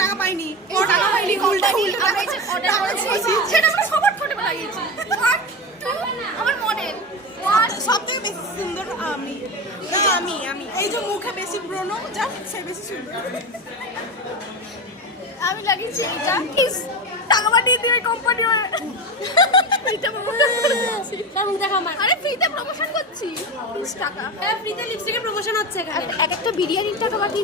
টাকা পাইনি উল্টা সেটা আমরা সবার ঠোঁটে লাগিয়েছি। আমার মডেল সব থেকে বেশি সুন্দর আমি আমি আমি এই যে মুখে বেশি ব্রণ যা সে বেশি সুন্দর আমি লাগিয়েছি। এটা টাকা পাঠিয়ে দিবে কোম্পানি আরে ফ্রিতে প্রমোশন করছি 30 টাকা। ফ্রিতে লিপস্টিকের প্রমোশন হচ্ছে এখানে। এক একটা বিরিয়ানির টাকা পাঠিয়ে